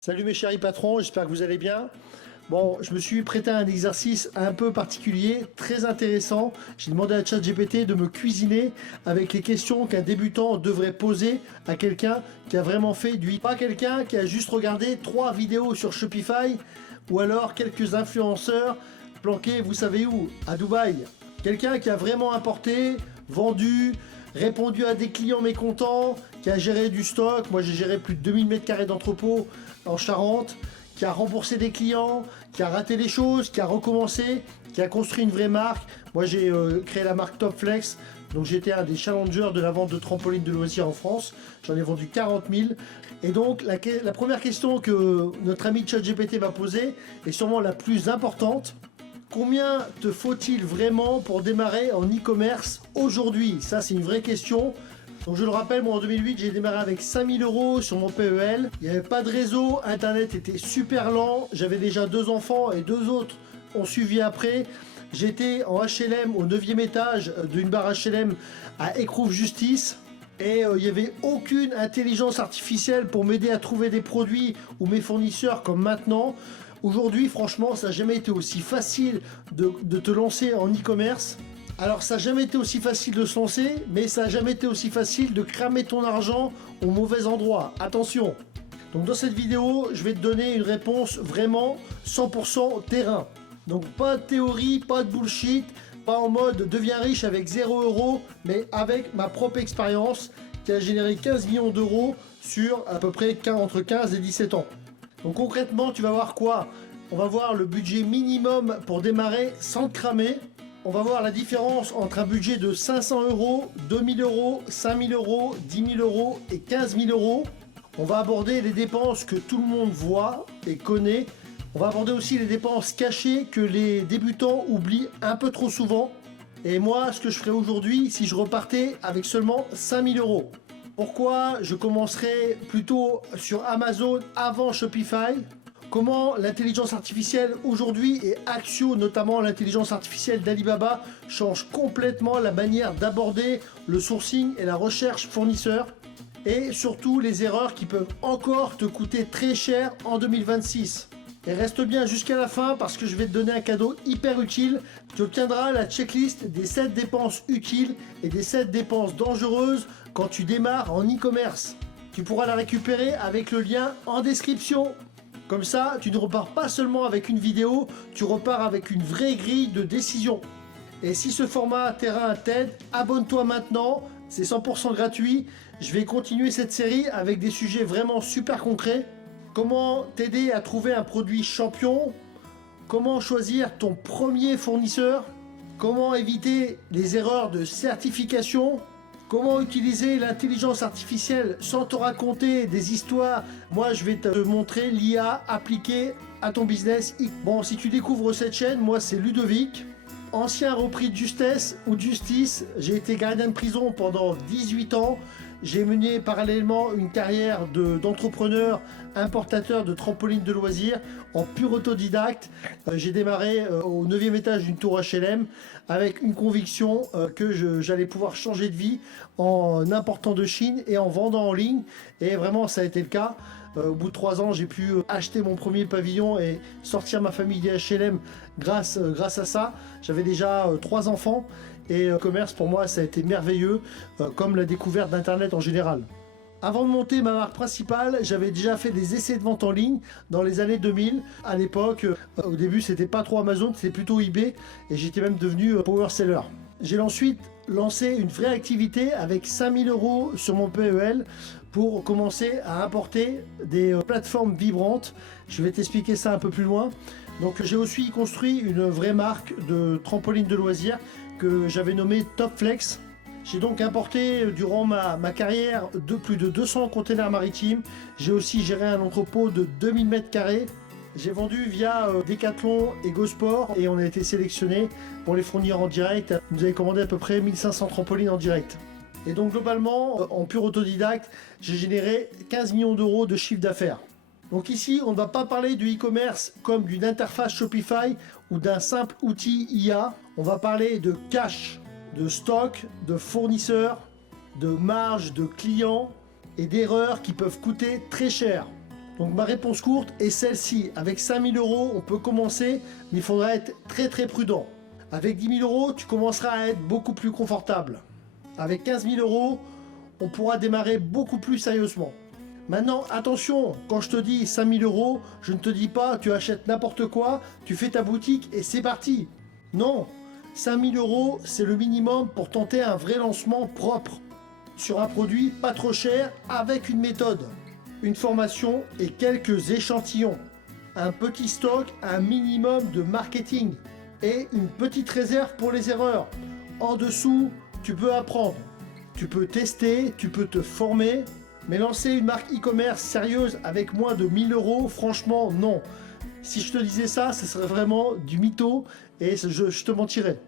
Salut mes chéris patrons, j'espère que vous allez bien. Bon, je me suis prêté à un exercice un peu particulier, très intéressant. J'ai demandé à ChatGPT de me cuisiner avec les questions qu'un débutant devrait poser à quelqu'un qui a vraiment fait du... Pas quelqu'un qui a juste regardé 3 vidéos sur Shopify ou alors quelques influenceurs planqués, vous savez où, à Dubaï. Quelqu'un qui a vraiment importé, vendu, répondu à des clients mécontents, qui a géré du stock. Moi j'ai géré plus de 2000 m² d'entrepôt en Charente, qui a remboursé des clients, qui a raté des choses, qui a recommencé, qui a construit une vraie marque. Moi j'ai créé la marque Top Flex, donc j'étais un des challengers de la vente de trampolines de loisirs en France. J'en ai vendu 40 000. Et donc la première question que notre ami ChatGPT m'a posée est sûrement la plus importante. Combien te faut-il vraiment pour démarrer en e-commerce aujourd'hui? Ça, c'est une vraie question. Donc je le rappelle, moi en 2008, j'ai démarré avec 5000 € sur mon PEL. Il n'y avait pas de réseau, Internet était super lent. J'avais déjà 2 enfants et 2 autres ont suivi après. J'étais en HLM au 9e étage d'une barre HLM à Écrouves Justice. Et il n'y avait aucune intelligence artificielle pour m'aider à trouver des produits ou mes fournisseurs comme maintenant. Aujourd'hui, franchement, ça n'a jamais été aussi facile de te lancer en e-commerce. Alors, ça n'a jamais été aussi facile de se lancer, mais ça n'a jamais été aussi facile de cramer ton argent au mauvais endroit. Attention! Donc, dans cette vidéo, je vais te donner une réponse vraiment 100% terrain. Donc, pas de théorie, pas de bullshit, pas en mode deviens riche avec 0 €, mais avec ma propre expérience qui a généré 15 millions d'euros sur à peu près entre 15 et 17 ans. Donc concrètement, tu vas voir quoi? On va voir le budget minimum pour démarrer sans te cramer. On va voir la différence entre un budget de 500 €, 2000 €, 5000 €, 10 000 € et 15 000 €. On va aborder les dépenses que tout le monde voit et connaît. On va aborder aussi les dépenses cachées que les débutants oublient un peu trop souvent. Et moi, ce que je ferais aujourd'hui si je repartais avec seulement 5000 €. Pourquoi je commencerai plutôt sur Amazon avant Shopify? Comment l'intelligence artificielle aujourd'hui et Axio, notamment l'intelligence artificielle d'Alibaba, change complètement la manière d'aborder le sourcing et la recherche fournisseur? Et surtout les erreurs qui peuvent encore te coûter très cher en 2026. Et reste bien jusqu'à la fin parce que je vais te donner un cadeau hyper utile. Tu obtiendras la checklist des 7 dépenses utiles et des 7 dépenses dangereuses quand tu démarres en e-commerce. Tu pourras la récupérer avec le lien en description. Comme ça, tu ne repars pas seulement avec une vidéo, tu repars avec une vraie grille de décision. Et si ce format terrain t'aide, abonne-toi maintenant, c'est 100% gratuit. Je vais continuer cette série avec des sujets vraiment super concrets. Comment t'aider à trouver un produit champion? Comment choisir ton premier fournisseur? Comment éviter les erreurs de certification? Comment utiliser l'intelligence artificielle sans te raconter des histoires? Moi, je vais te montrer l'IA appliquée à ton business. Bon, si tu découvres cette chaîne, moi, c'est Ludovic. Ancien repris de justesse ou de justice, j'ai été gardien de prison pendant 18 ans. J'ai mené parallèlement une carrière d'entrepreneur importateur de trampolines de loisirs en pur autodidacte. J'ai démarré au 9e étage d'une tour HLM avec une conviction que j'allais pouvoir changer de vie en important de Chine et en vendant en ligne. Et vraiment, ça a été le cas. Au bout de 3 ans, j'ai pu acheter mon premier pavillon et sortir ma famille des HLM grâce à ça. J'avais déjà 3 enfants et le commerce pour moi ça a été merveilleux, comme la découverte d'Internet en général. Avant de monter ma marque principale, j'avais déjà fait des essais de vente en ligne dans les années 2000. À l'époque, au début c'était pas trop Amazon, c'était plutôt eBay et j'étais même devenu power seller. J'ai ensuite lancé une vraie activité avec 5000 € sur mon PEL pour commencer à importer des plateformes vibrantes. Je vais t'expliquer ça un peu plus loin. Donc j'ai aussi construit une vraie marque de trampoline de loisirs que j'avais nommée Top Flex. J'ai donc importé durant ma carrière de plus de 200 containers maritimes. J'ai aussi géré un entrepôt de 2000 m². J'ai vendu via Decathlon et GoSport et on a été sélectionné pour les fournir en direct. Nous avez commandé à peu près 1500 trampolines en direct. Et donc globalement, en pur autodidacte, j'ai généré 15 millions d'euros de chiffre d'affaires. Donc ici, on ne va pas parler du e-commerce comme d'une interface Shopify ou d'un simple outil IA. On va parler de cash, de stock, de fournisseurs, de marge, de clients et d'erreurs qui peuvent coûter très cher. Donc ma réponse courte est celle-ci. Avec 5 000 €, on peut commencer, mais il faudra être très très prudent. Avec 10 000 €, tu commenceras à être beaucoup plus confortable. Avec 15 000 €, on pourra démarrer beaucoup plus sérieusement. Maintenant, attention, quand je te dis 5 000 €, je ne te dis pas tu achètes n'importe quoi, tu fais ta boutique et c'est parti. Non, 5 000 € c'est le minimum pour tenter un vrai lancement propre sur un produit pas trop cher avec une méthode, une formation et quelques échantillons, un petit stock, un minimum de marketing et une petite réserve pour les erreurs. En dessous, tu peux apprendre, tu peux tester, tu peux te former. Mais lancer une marque e-commerce sérieuse avec moins de 1 000 €, franchement, non. Si je te disais ça, ce serait vraiment du mytho et je te mentirais.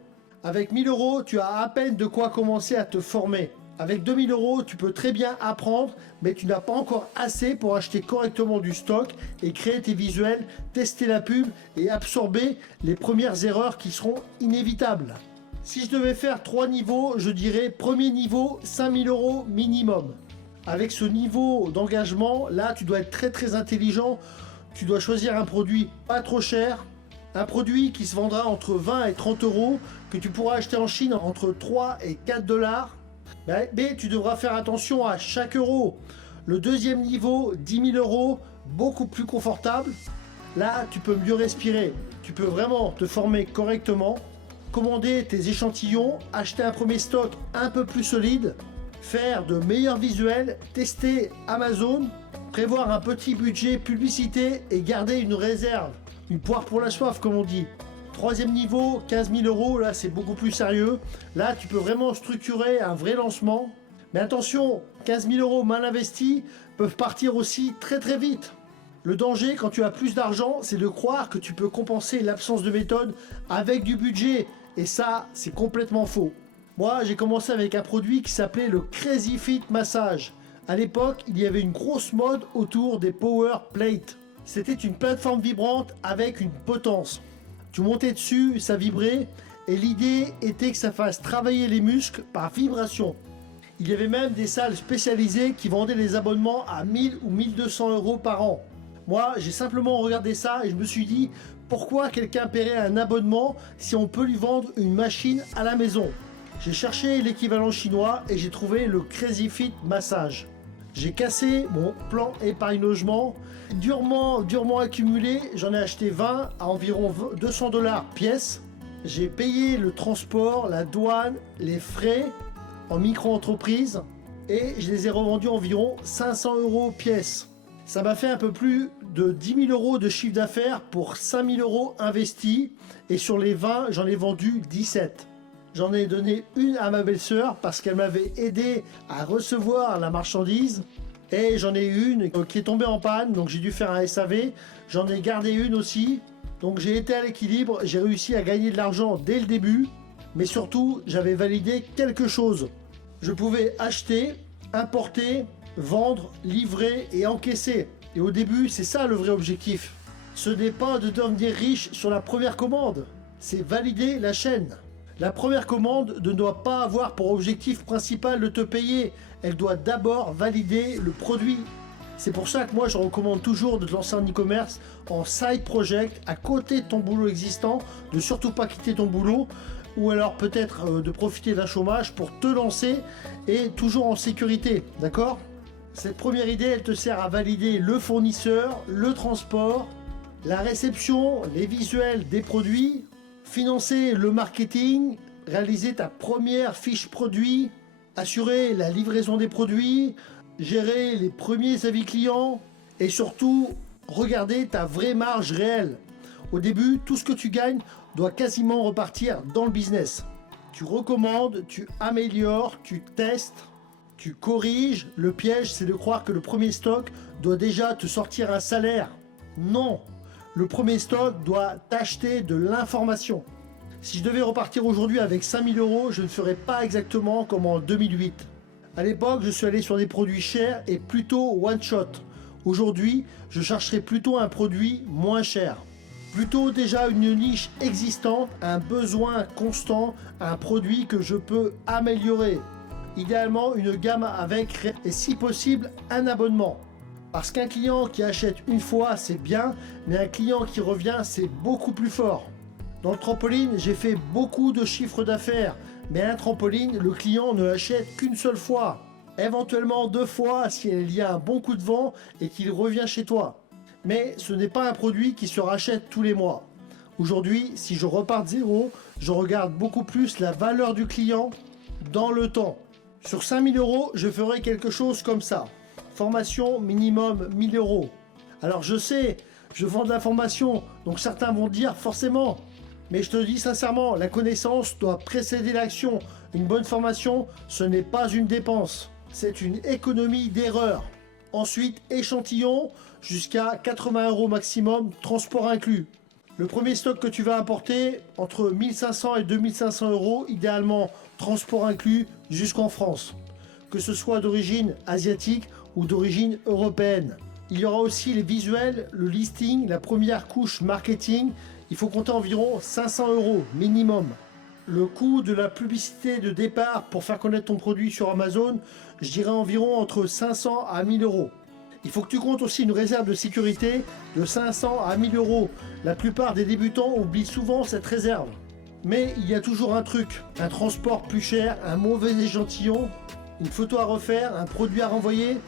Avec 1 000 €, tu as à peine de quoi commencer à te former. Avec 2 000 €, tu peux très bien apprendre, mais tu n'as pas encore assez pour acheter correctement du stock et créer tes visuels, tester la pub et absorber les premières erreurs qui seront inévitables. Si je devais faire 3 niveaux, je dirais premier niveau, 5 000 € minimum. Avec ce niveau d'engagement, là, tu dois être très très intelligent. Tu dois choisir un produit pas trop cher, un produit qui se vendra entre 20 et 30 €, que tu pourras acheter en Chine entre 3 et 4 $. Mais tu devras faire attention à chaque euro. Le deuxième niveau, 10 000 €, beaucoup plus confortable. Là, tu peux mieux respirer. Tu peux vraiment te former correctement, commander tes échantillons, acheter un premier stock un peu plus solide, faire de meilleurs visuels, tester Amazon, prévoir un petit budget publicité et garder une réserve. Une poire pour la soif, comme on dit. Troisième niveau, 15 000 €, là c'est beaucoup plus sérieux. Là tu peux vraiment structurer un vrai lancement. Mais attention, 15 000 € mal investis peuvent partir aussi très très vite. Le danger quand tu as plus d'argent, c'est de croire que tu peux compenser l'absence de méthode avec du budget. Et ça, c'est complètement faux. Moi, j'ai commencé avec un produit qui s'appelait le Crazy Fit Massage. À l'époque, il y avait une grosse mode autour des Power Plates. C'était une plateforme vibrante avec une potence. Tu montais dessus, ça vibrait, et l'idée était que ça fasse travailler les muscles par vibration. Il y avait même des salles spécialisées qui vendaient les abonnements à 1000 ou 1200 € par an. Moi, j'ai simplement regardé ça et je me suis dit, pourquoi quelqu'un paierait un abonnement si on peut lui vendre une machine à la maison ? J'ai cherché l'équivalent chinois et j'ai trouvé le Crazy Fit Massage. J'ai cassé mon plan épargne logement, durement accumulé, j'en ai acheté 20 à environ 200 $ pièce. J'ai payé le transport, la douane, les frais en micro-entreprise et je les ai revendus environ 500 € pièce. Ça m'a fait un peu plus de 10 000 € de chiffre d'affaires pour 5 000 € investis et sur les 20, j'en ai vendu 17. J'en ai donné une à ma belle-sœur parce qu'elle m'avait aidé à recevoir la marchandise. Et j'en ai une qui est tombée en panne, donc j'ai dû faire un SAV. J'en ai gardé une aussi. Donc j'ai été à l'équilibre, j'ai réussi à gagner de l'argent dès le début. Mais surtout, j'avais validé quelque chose. Je pouvais acheter, importer, vendre, livrer et encaisser. Et au début, c'est ça le vrai objectif. Ce n'est pas de devenir riche sur la première commande, c'est valider la chaîne. La première commande ne doit pas avoir pour objectif principal de te payer. Elle doit d'abord valider le produit. C'est pour ça que moi je recommande toujours de te lancer en e-commerce en side project à côté de ton boulot existant, de surtout pas quitter ton boulot ou alors peut-être de profiter d'un chômage pour te lancer et toujours en sécurité, d'accord ? Cette première idée, elle te sert à valider le fournisseur, le transport, la réception, les visuels des produits, financer le marketing, réaliser ta première fiche produit, assurer la livraison des produits, gérer les premiers avis clients et surtout regarder ta vraie marge réelle. Au début, tout ce que tu gagnes doit quasiment repartir dans le business. Tu recommandes, tu améliores, tu testes, tu corriges. Le piège, c'est de croire que le premier stock doit déjà te sortir un salaire. Non, le premier stock doit t'acheter de l'information. Si je devais repartir aujourd'hui avec 5 000 €, je ne ferais pas exactement comme en 2008. À l'époque, je suis allé sur des produits chers et plutôt one shot. Aujourd'hui, je chercherai plutôt un produit moins cher. Plutôt déjà une niche existante, un besoin constant, un produit que je peux améliorer. Idéalement, une gamme avec, et si possible, un abonnement. Parce qu'un client qui achète une fois, c'est bien, mais un client qui revient, c'est beaucoup plus fort. Dans le trampoline, j'ai fait beaucoup de chiffres d'affaires, mais un trampoline, le client ne l'achète qu'une seule fois. Éventuellement 2 fois s'il y a un bon coup de vent et qu'il revient chez toi. Mais ce n'est pas un produit qui se rachète tous les mois. Aujourd'hui, si je repars de zéro, je regarde beaucoup plus la valeur du client dans le temps. Sur 5 000 €, je ferai quelque chose comme ça. Formation minimum 1 000 €. Alors je sais, je vends de la formation, donc certains vont dire forcément. Mais je te dis sincèrement, la connaissance doit précéder l'action. Une bonne formation, ce n'est pas une dépense. C'est une économie d'erreur. Ensuite, échantillon, jusqu'à 80 € maximum, transport inclus. Le premier stock que tu vas apporter, entre 1 500 et 2 500 €, idéalement transport inclus jusqu'en France. Que ce soit d'origine asiatique ou d'origine européenne. Il y aura aussi les visuels, le listing, la première couche marketing. Il faut compter environ 500 € minimum. Le coût de la publicité de départ pour faire connaître ton produit sur Amazon, je dirais environ entre 500 à 1 000 €. Il faut que tu comptes aussi une réserve de sécurité de 500 à 1 000 €. La plupart des débutants oublient souvent cette réserve. Mais il y a toujours un truc, un transport plus cher, un mauvais échantillon, une photo à refaire, un produit à renvoyer,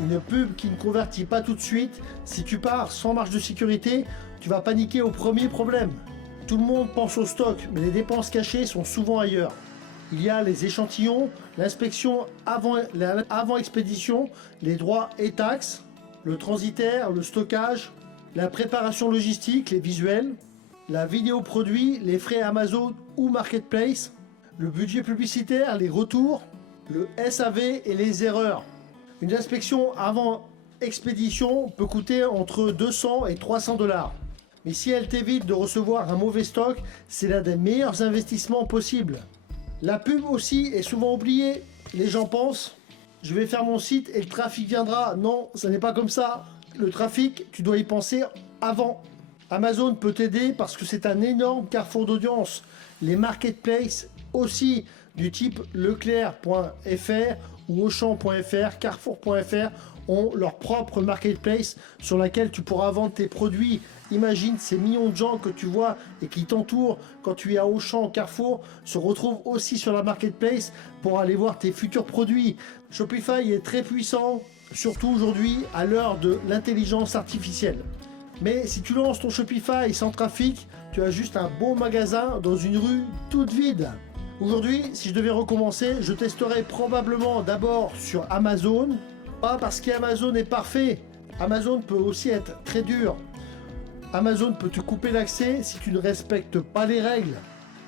une pub qui ne convertit pas tout de suite. Si tu pars sans marge de sécurité, tu vas paniquer au premier problème. Tout le monde pense au stock, mais les dépenses cachées sont souvent ailleurs. Il y a les échantillons, l'inspection avant expédition, les droits et taxes, le transitaire, le stockage, la préparation logistique, les visuels, la vidéo produit, les frais Amazon ou Marketplace, le budget publicitaire, les retours, le SAV et les erreurs. Une inspection avant expédition peut coûter entre 200 et 300 $. Mais si elle t'évite de recevoir un mauvais stock, c'est l'un des meilleurs investissements possibles. La pub aussi est souvent oubliée. Les gens pensent, je vais faire mon site et le trafic viendra. Non, ça n'est pas comme ça. Le trafic, tu dois y penser avant. Amazon peut t'aider parce que c'est un énorme carrefour d'audience. Les marketplaces aussi, du type leclerc.fr ou auchan.fr, carrefour.fr, ont leur propre marketplace sur laquelle tu pourras vendre tes produits. Imagine ces millions de gens que tu vois et qui t'entourent quand tu es à Auchan, Carrefour, se retrouvent aussi sur la marketplace pour aller voir tes futurs produits. Shopify est très puissant, surtout aujourd'hui à l'heure de l'intelligence artificielle. Mais si tu lances ton Shopify sans trafic, tu as juste un beau magasin dans une rue toute vide. Aujourd'hui, si je devais recommencer, je testerais probablement d'abord sur Amazon. Pas parce qu'Amazon est parfait. Amazon peut aussi être très dur. Amazon peut te couper l'accès si tu ne respectes pas les règles.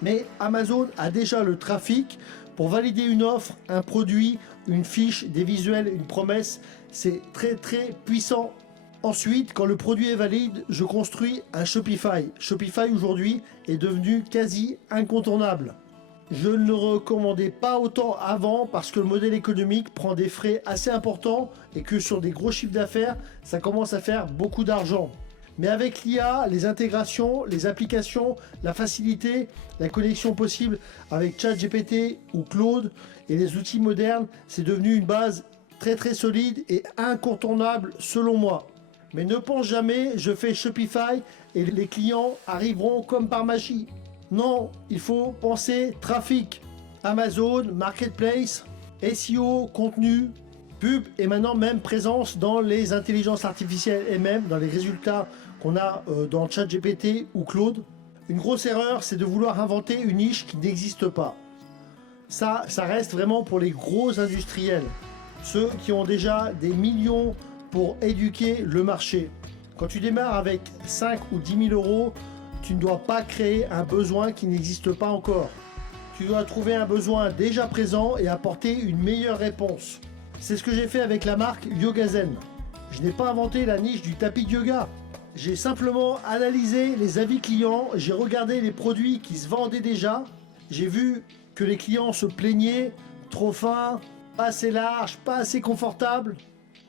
Mais Amazon a déjà le trafic pour valider une offre, un produit, une fiche, des visuels, une promesse. C'est très très puissant. Ensuite, quand le produit est valide, je construis un Shopify. Shopify aujourd'hui est devenu quasi incontournable. Je ne le recommandais pas autant avant parce que le modèle économique prend des frais assez importants et que sur des gros chiffres d'affaires, ça commence à faire beaucoup d'argent. Mais avec l'IA, les intégrations, les applications, la facilité, la connexion possible avec ChatGPT ou Claude et les outils modernes, c'est devenu une base très très solide et incontournable selon moi. Mais ne pense jamais, je fais Shopify et les clients arriveront comme par magie. Non, il faut penser trafic, Amazon, Marketplace, SEO, contenu, pub et maintenant même présence dans les intelligences artificielles et même dans les résultats qu'on a dans ChatGPT ou Claude. Une grosse erreur, c'est de vouloir inventer une niche qui n'existe pas. Ça reste vraiment pour les gros industriels, ceux qui ont déjà des millions pour éduquer le marché. Quand tu démarres avec 5 ou 10 000 €, tu ne dois pas créer un besoin qui n'existe pas encore. Tu dois trouver un besoin déjà présent et apporter une meilleure réponse. C'est ce que j'ai fait avec la marque Yogazen. Je n'ai pas inventé la niche du tapis de yoga. J'ai simplement analysé les avis clients, j'ai regardé les produits qui se vendaient déjà. J'ai vu que les clients se plaignaient, trop fin, pas assez large, pas assez confortable,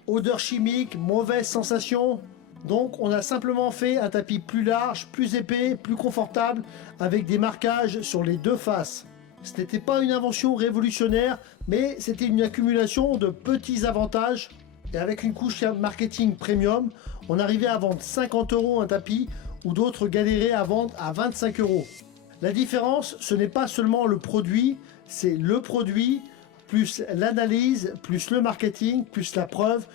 odeur chimique, mauvaise sensation. Donc on a simplement fait un tapis plus large, plus épais, plus confortable, avec des marquages sur les deux faces. Ce n'était pas une invention révolutionnaire, mais c'était une accumulation de petits avantages. Et avec une couche marketing premium, on arrivait à vendre 50 € un tapis où d'autres galéraient à vendre à 25 €. La différence, ce n'est pas seulement le produit, c'est le produit, plus l'analyse, plus le marketing, plus la preuve,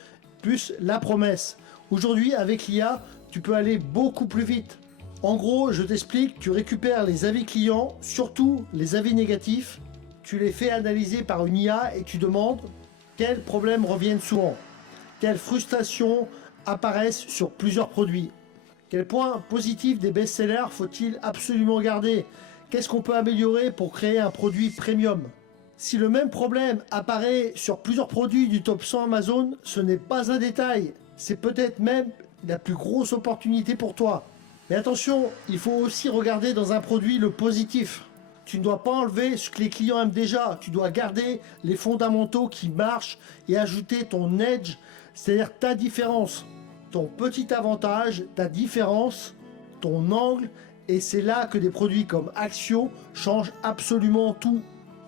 plus la promesse. Aujourd'hui, avec l'IA, tu peux aller beaucoup plus vite. En gros, je t'explique, tu récupères les avis clients, surtout les avis négatifs, tu les fais analyser par une IA et tu demandes quels problèmes reviennent souvent, quelles frustrations apparaissent sur plusieurs produits, quels points positifs des best-sellers faut-il absolument garder, qu'est-ce qu'on peut améliorer pour créer un produit premium. Si le même problème apparaît sur plusieurs produits du top 100 Amazon, ce n'est pas un détail, c'est peut-être même la plus grosse opportunité pour toi. Mais attention, il faut aussi regarder dans un produit le positif. Tu ne dois pas enlever ce que les clients aiment déjà, tu dois garder les fondamentaux qui marchent et ajouter ton edge, c'est-à-dire ta différence, ton petit avantage, ta différence, ton angle, et c'est là que des produits comme Axio changent absolument tout.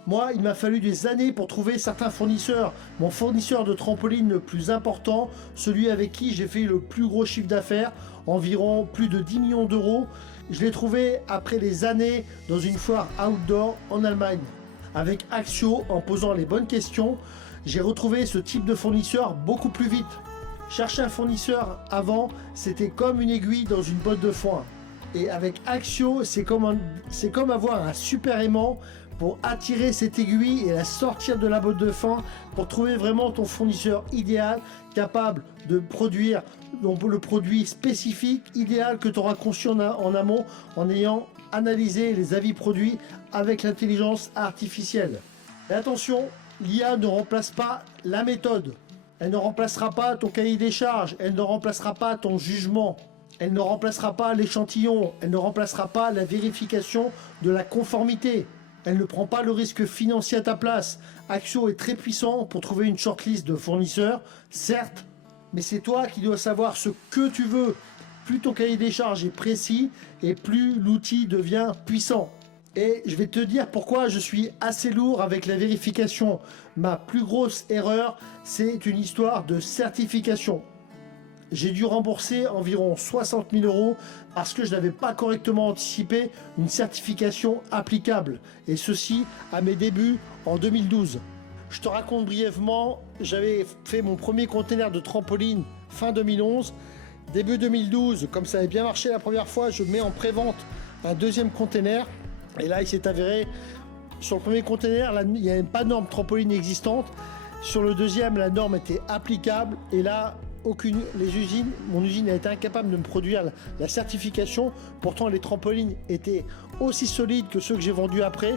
Moi, il m'a fallu des années pour trouver certains fournisseurs. Mon fournisseur de trampoline le plus important, celui avec qui j'ai fait le plus gros chiffre d'affaires, environ plus de 10 millions d'euros, je l'ai trouvé après des années dans une foire outdoor en Allemagne. Avec Axio, en posant les bonnes questions, j'ai retrouvé ce type de fournisseur beaucoup plus vite. Chercher un fournisseur avant, c'était comme une aiguille dans une botte de foin. Et avec Axio, c'est comme avoir un super aimant pour attirer cette aiguille et la sortir de la botte de foin pour trouver vraiment ton fournisseur idéal, capable de produire le produit spécifique, idéal que tu auras conçu en amont en ayant analysé les avis produits avec l'intelligence artificielle. Et attention, l'IA ne remplace pas la méthode. Elle ne remplacera pas ton cahier des charges, elle ne remplacera pas ton jugement. Elle ne remplacera pas l'échantillon, elle ne remplacera pas la vérification de la conformité. Elle ne prend pas le risque financier à ta place. Axio est très puissant pour trouver une shortlist de fournisseurs, certes, mais c'est toi qui dois savoir ce que tu veux. Plus ton cahier des charges est précis et plus l'outil devient puissant. Et je vais te dire pourquoi je suis assez lourd avec la vérification. Ma plus grosse erreur, c'est une histoire de certification. J'ai dû rembourser environ 60 000 € parce que je n'avais pas correctement anticipé une certification applicable. Et ceci à mes débuts en 2012. Je te raconte brièvement, j'avais fait mon premier container de trampoline fin 2011. Début 2012, comme ça avait bien marché la première fois, je mets en pré-vente un deuxième container. Et là, il s'est avéré, sur le premier container, il n'y avait pas de norme trampoline existante. Sur le deuxième, la norme était applicable. Et là, mon usine a été incapable de me produire la certification. Pourtant, les trampolines étaient aussi solides que ceux que j'ai vendus après.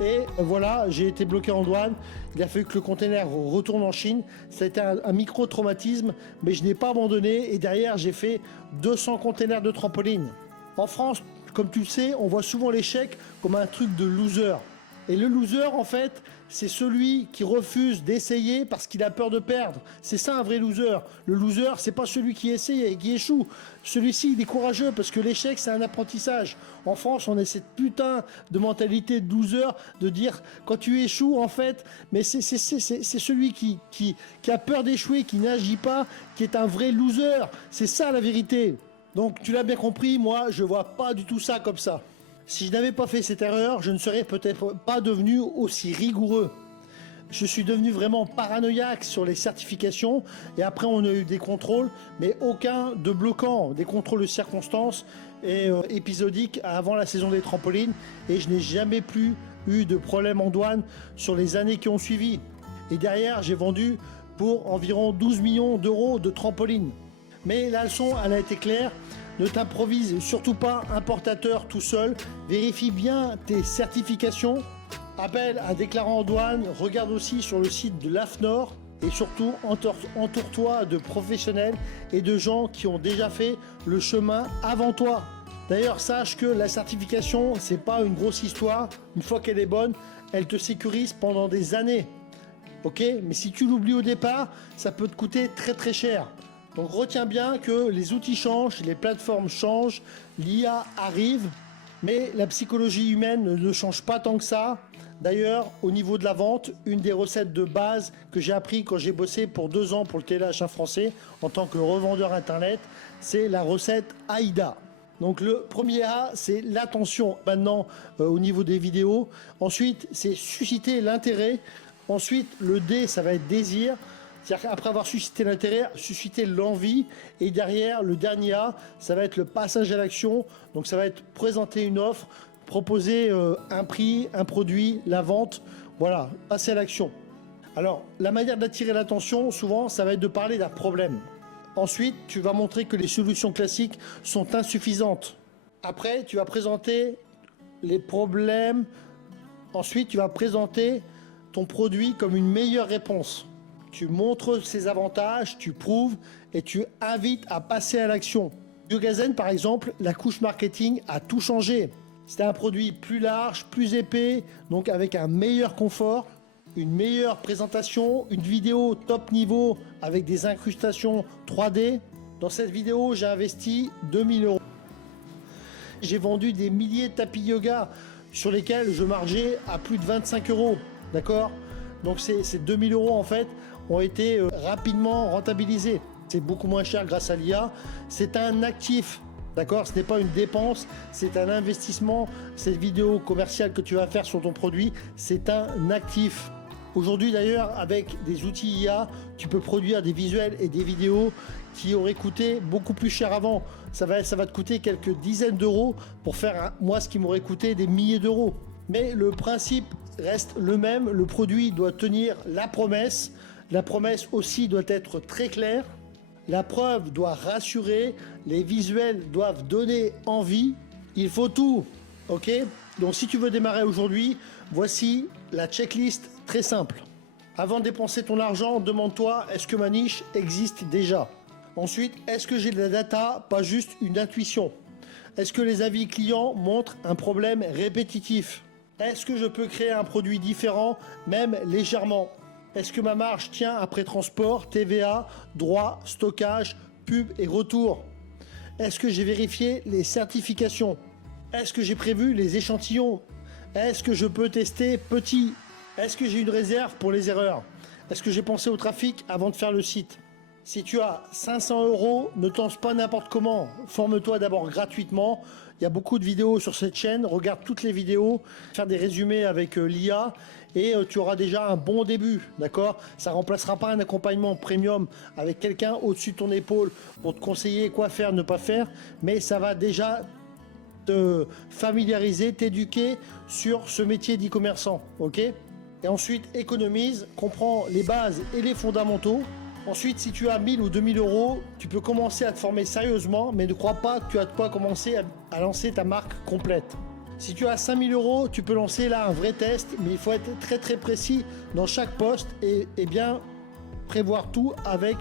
Et voilà, j'ai été bloqué en douane. Il a fallu que le container retourne en Chine. Ça a été un micro-traumatisme, mais je n'ai pas abandonné. Et derrière, j'ai fait 200 containers de trampolines. En France, comme tu le sais, on voit souvent l'échec comme un truc de loser. Et le loser, en fait, c'est celui qui refuse d'essayer parce qu'il a peur de perdre. C'est ça un vrai loser. Le loser, c'est pas celui qui essaye et qui échoue. Celui-ci, il est courageux parce que l'échec, c'est un apprentissage. En France, on a cette putain de mentalité de loser, de dire quand tu échoues, en fait, mais c'est celui qui a peur d'échouer, qui n'agit pas, qui est un vrai loser. C'est ça la vérité. Donc, tu l'as bien compris, moi, je vois pas du tout ça comme ça. Si je n'avais pas fait cette erreur, je ne serais peut-être pas devenu aussi rigoureux. Je suis devenu vraiment paranoïaque sur les certifications et après on a eu des contrôles, mais aucun de bloquant, des contrôles de circonstances et épisodiques avant la saison des trampolines et je n'ai jamais plus eu de problème en douane sur les années qui ont suivi. Et derrière, j'ai vendu pour environ 12 millions d'euros de trampolines. Mais la leçon, elle a été claire. Ne t'improvise surtout pas importateur tout seul. Vérifie bien tes certifications. Appelle un déclarant en douane. Regarde aussi sur le site de l'AFNOR. Et surtout, entoure-toi de professionnels et de gens qui ont déjà fait le chemin avant toi. D'ailleurs, sache que la certification, c'est pas une grosse histoire. Une fois qu'elle est bonne, elle te sécurise pendant des années. Ok? Mais si tu l'oublies au départ, ça peut te coûter très très cher. Donc retiens bien que les outils changent, les plateformes changent, l'IA arrive, mais la psychologie humaine ne change pas tant que ça. D'ailleurs, au niveau de la vente, une des recettes de base que j'ai appris quand j'ai bossé pour 2 ans pour le TLH1 français en tant que revendeur internet, c'est la recette AIDA. Donc le premier A, c'est l'attention maintenant au niveau des vidéos. Ensuite, c'est susciter l'intérêt. Ensuite, le D, ça va être désir. C'est-à-dire qu'après avoir suscité l'intérêt, susciter l'envie. Et derrière, le dernier A, ça va être le passage à l'action. Donc ça va être présenter une offre, proposer un prix, un produit, la vente. Voilà, passer à l'action. Alors, la manière d'attirer l'attention, souvent, ça va être de parler d'un problème. Ensuite, tu vas montrer que les solutions classiques sont insuffisantes. Après, tu vas présenter les problèmes. Ensuite, tu vas présenter ton produit comme une meilleure réponse. Tu montres ses avantages, tu prouves et tu invites à passer à l'action. Biogazen, par exemple, la couche marketing a tout changé. C'était un produit plus large, plus épais, donc avec un meilleur confort, une meilleure présentation, une vidéo top niveau avec des incrustations 3D. Dans cette vidéo, j'ai investi 2000 €. J'ai vendu des milliers de tapis yoga sur lesquels je margeais à plus de 25 €. D'accord? Donc ces 2000 € en fait ont été rapidement rentabilisés. C'est beaucoup moins cher grâce à l'IA. C'est un actif. D'accord? Ce n'est pas une dépense, c'est un investissement. Cette vidéo commerciale que tu vas faire sur ton produit, c'est un actif. Aujourd'hui d'ailleurs, avec des outils IA, tu peux produire des visuels et des vidéos qui auraient coûté beaucoup plus cher avant. Ça va te coûter quelques dizaines d'euros pour faire, moi, ce qui m'aurait coûté des milliers d'euros. Mais le principe reste le même. Le produit doit tenir la promesse. La promesse aussi doit être très claire. La preuve doit rassurer. Les visuels doivent donner envie. Il faut tout. Ok? Donc si tu veux démarrer aujourd'hui, voici la checklist très simple. Avant de dépenser ton argent, demande-toi, est-ce que ma niche existe déjà? Ensuite, est-ce que j'ai de la data, pas juste une intuition? Est-ce que les avis clients montrent un problème répétitif? Est-ce que je peux créer un produit différent, même légèrement? Est-ce que ma marge tient après transport, TVA, droits, stockage, pub et retour? Est-ce que j'ai vérifié les certifications? Est-ce que j'ai prévu les échantillons? Est-ce que je peux tester petit? Est-ce que j'ai une réserve pour les erreurs? Est-ce que j'ai pensé au trafic avant de faire le site? Si tu as 500 €, ne te lance pas n'importe comment. Forme-toi d'abord gratuitement. Il y a beaucoup de vidéos sur cette chaîne. Regarde toutes les vidéos, faire des résumés avec l'IA et tu auras déjà un bon début. D'accord? Ça ne remplacera pas un accompagnement premium avec quelqu'un au-dessus de ton épaule pour te conseiller quoi faire, ne pas faire. Mais ça va déjà te familiariser, t'éduquer sur ce métier d'e-commerçant. Ok? Et ensuite, économise, comprends les bases et les fondamentaux. Ensuite, si tu as 1000 ou 2000 €, tu peux commencer à te former sérieusement, mais ne crois pas que tu as de quoi commencer à lancer ta marque complète. Si tu as 5000 €, tu peux lancer là un vrai test, mais il faut être très très précis dans chaque poste et bien prévoir tout avec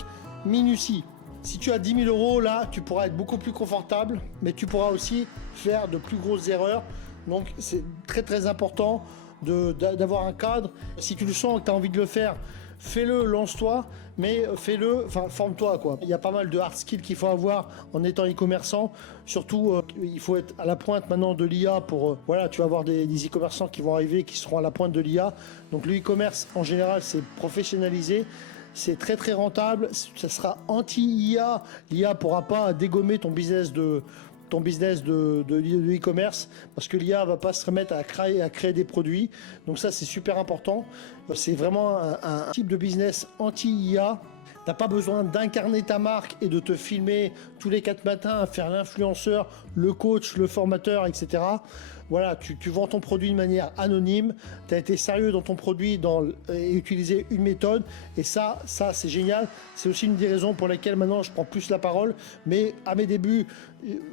minutie. Si tu as 10 000 € là, tu pourras être beaucoup plus confortable, mais tu pourras aussi faire de plus grosses erreurs. Donc c'est très très important d'avoir un cadre. Si tu le sens que tu as envie de le faire, fais-le, lance-toi, mais fais-le, enfin forme-toi quoi. Il y a pas mal de hard skills qu'il faut avoir en étant e-commerçant. Surtout, il faut être à la pointe maintenant de l'IA pour, voilà, tu vas avoir des e-commerçants qui vont arriver, qui seront à la pointe de l'IA. Donc le e-commerce en général, c'est professionnalisé. C'est très très rentable, ça sera anti-IA. L'IA pourra pas dégommer ton business de e-commerce parce que l'IA va pas se remettre à créer des produits. Donc ça c'est super important. C'est vraiment un type de business anti-IA. T'as pas besoin d'incarner ta marque et de te filmer tous les 4 matins à faire l'influenceur, le coach, le formateur, etc. Voilà, tu vends ton produit de manière anonyme, tu as été sérieux dans ton produit et utilisé une méthode, et ça c'est génial. C'est aussi une des raisons pour lesquelles maintenant je prends plus la parole. Mais à mes débuts,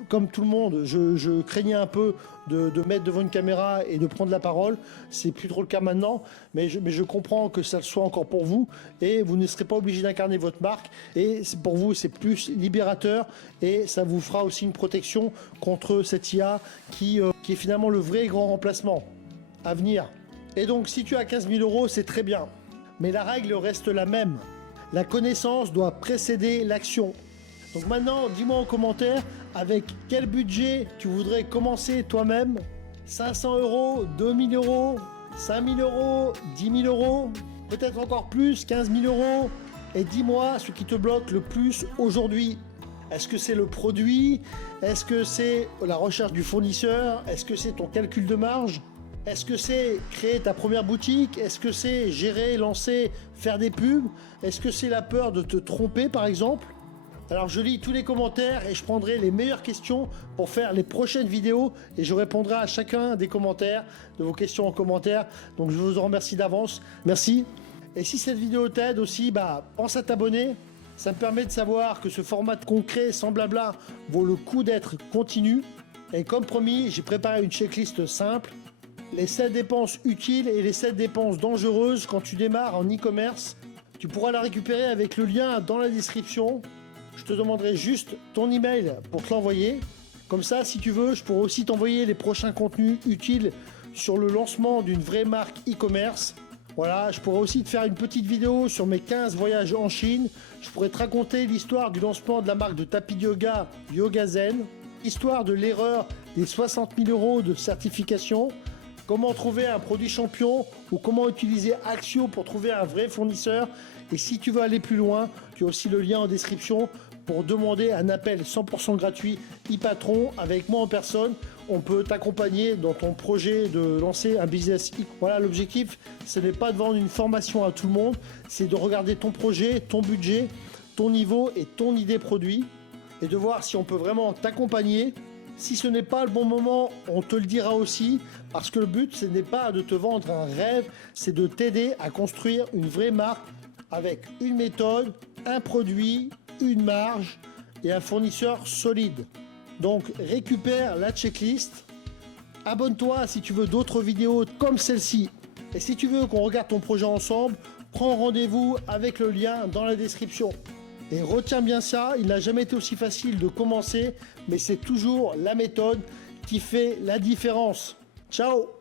comme tout le monde, je craignais un peu de mettre devant une caméra et de prendre la parole. C'est plus trop le cas maintenant, mais je comprends que ça le soit encore pour vous, et vous ne serez pas obligé d'incarner votre marque, et pour vous c'est plus libérateur, et ça vous fera aussi une protection contre cette IA qui est finalement le vrai grand remplacement à venir. Et donc si tu as 15 000 €, c'est très bien, mais la règle reste la même. La connaissance doit précéder l'action. Donc maintenant, dis-moi en commentaire avec quel budget tu voudrais commencer toi-même. 500 €, 2000 €, 5 000 euros, 10 000 euros, peut-être encore plus, 15 000 euros. Et dis-moi ce qui te bloque le plus aujourd'hui. Est-ce que c'est le produit? Est-ce que c'est la recherche du fournisseur? Est-ce que c'est ton calcul de marge? Est-ce que c'est créer ta première boutique? Est-ce que c'est gérer, lancer, faire des pubs? Est-ce que c'est la peur de te tromper par exemple? Alors je lis tous les commentaires et je prendrai les meilleures questions pour faire les prochaines vidéos et je répondrai à chacun des commentaires, de vos questions en commentaire. Donc je vous en remercie d'avance. Merci. Et si cette vidéo t'aide aussi, pense à t'abonner. Ça me permet de savoir que ce format concret sans blabla vaut le coup d'être continu. Et comme promis, j'ai préparé une checklist simple. Les 7 dépenses utiles et les 7 dépenses dangereuses quand tu démarres en e-commerce. Tu pourras la récupérer avec le lien dans la description. Je te demanderai juste ton email pour te l'envoyer. Comme ça, si tu veux, je pourrai aussi t'envoyer les prochains contenus utiles sur le lancement d'une vraie marque e-commerce. Voilà, je pourrais aussi te faire une petite vidéo sur mes 15 voyages en Chine. Je pourrais te raconter l'histoire du lancement de la marque de tapis de yoga YogaZen, l'histoire de l'erreur des 60 000 euros de certification, comment trouver un produit champion ou comment utiliser Axio pour trouver un vrai fournisseur. Et si tu veux aller plus loin, tu as aussi le lien en description pour demander un appel 100% gratuit e-patron avec moi en personne. On peut t'accompagner dans ton projet de lancer un business. Voilà, l'objectif, ce n'est pas de vendre une formation à tout le monde, c'est de regarder ton projet, ton budget, ton niveau et ton idée produit et de voir si on peut vraiment t'accompagner. Si ce n'est pas le bon moment, on te le dira aussi, parce que le but, ce n'est pas de te vendre un rêve, c'est de t'aider à construire une vraie marque avec une méthode, un produit, une marge et un fournisseur solide. Donc récupère la checklist, abonne-toi si tu veux d'autres vidéos comme celle-ci. Et si tu veux qu'on regarde ton projet ensemble, prends rendez-vous avec le lien dans la description. Et retiens bien ça, il n'a jamais été aussi facile de commencer, mais c'est toujours la méthode qui fait la différence. Ciao!